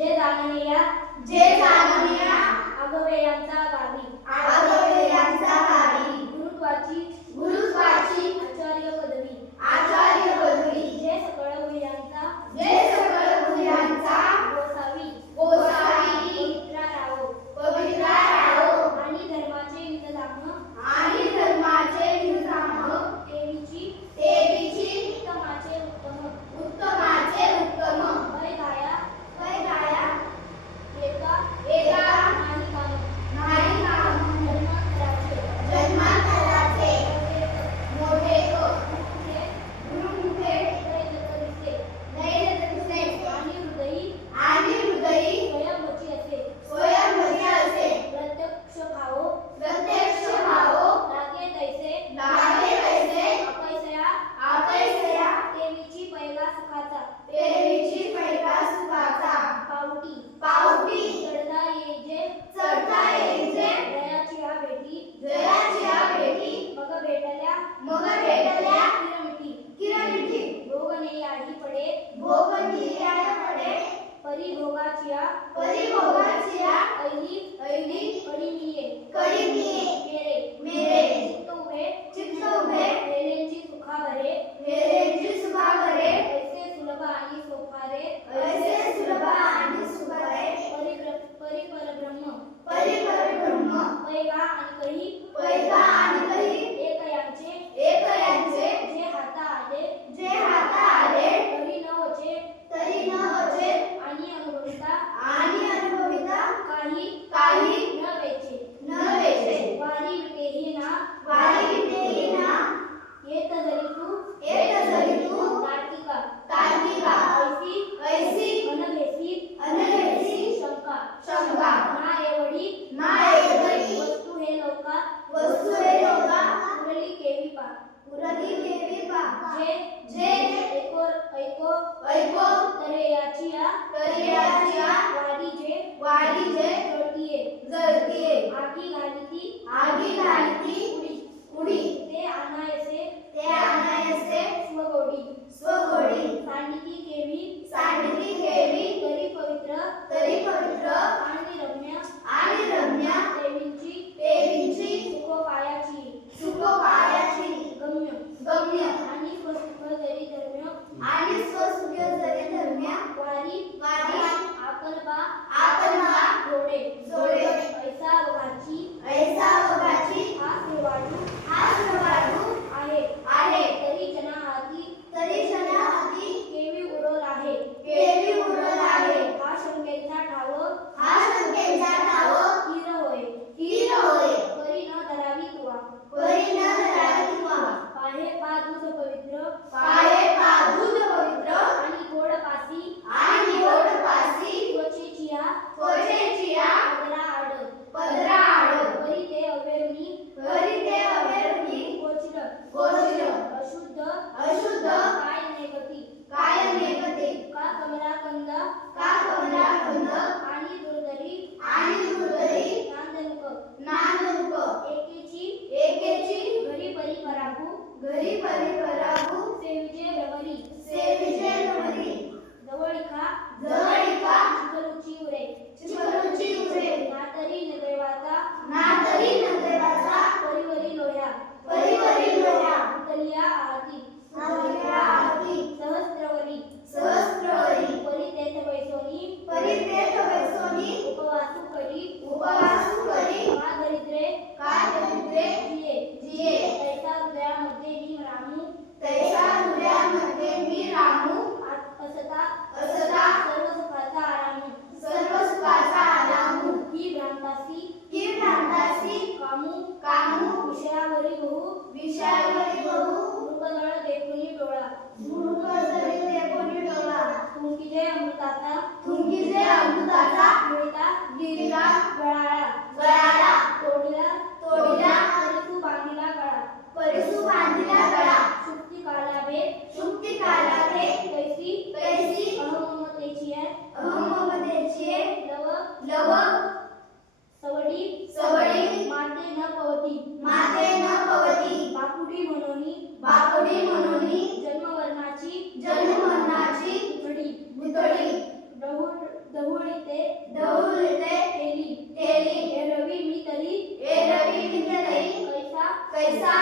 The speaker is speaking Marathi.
जे जाणनिया आगवेयांचा गावी गुरुत्वाची आचार्य पदवी जे सकळ भुयांचा गोसावी पवित्रा राहो आणि धर्माचे विधधाम देवीची उत्तमाचे उत्तम वै गाया एका नाही काम जन्मांतराचे मोठे गुरुमुखे दैलत दिसे आणि हृदयी स्वयंवची असे प्रत्यक्ष भावो लागे तैसे अपैसया देवीची पैगा सुखाचा पावटी चढता येईजे दयाची हा भेटी मग भेटल्या किरणमिठी भोगने आधी पडे परिभोगाची ऐली कडिमिये मेरे चित्त उभे वेलेंची सुखा भरे ऐसे सुलभ आणि सोपारे परिपरब्रह्म पैगा आणि कही एक यांचे जे हाता आले तरी न वचे आणि अनुभविता काही न वेचे वारी विटेही ना येत जरी तू तार्किका ऐसी अनघेसी शंका ना एवढी वस्तू हे लोका पुरली केवी पा जे ऐको तरे याची वारी जे जळतीये आगी घालिती उडी ते आनायसे स्वगोडी सांडिती केवी तरी पवित्र आणि रम्य देवींची सुखोपायाची गम्य आणि स्वसुख जरी धर्म्य वारी आकलबा जोडे ऐसा वगाची हा सेवाडू आहे तरी जना हाती केवी उरल आहे हा शंकेचा ठाव हीर होय परी न धरावी तुवा पाहे पा दूध पवित्र आणि गोड पासी त्वचेचिया पदरा आड परी ते अवेरुनी गोचिर अशुद्ध काय नेगती का कमलाकंद आणि दुर्धरी नांदनुक एकेची घरी परिपराभू सेविजे रवरी जवळिका चिखलुची उरे नातरी नदैवाचा परिवरी लोह्या उतलिया आहाती सहस्त्रवरी परितेथ वैसोनी उपवासू करी का दरिद्रे जिये तैसा हृदयामध्ये मी रामू असता सर्व सुखाचा आरामू ही भ्रांतासी कामू विषयावरी बहु मृगदळ देखुनी डोळा थुंकीजे अमृताचा गिरिला गळाला तोडिला परिसू बांधिला गळा शुक्ती कालाभे कैसी अहममतेची लव सवडी माते न पवती बापुडी म्हणोनी जन्मवर्णाची भुतळी दहुळी दौलते थेली थेली ए रवी मी तरी ए रवी मी तरी कैसा कैसा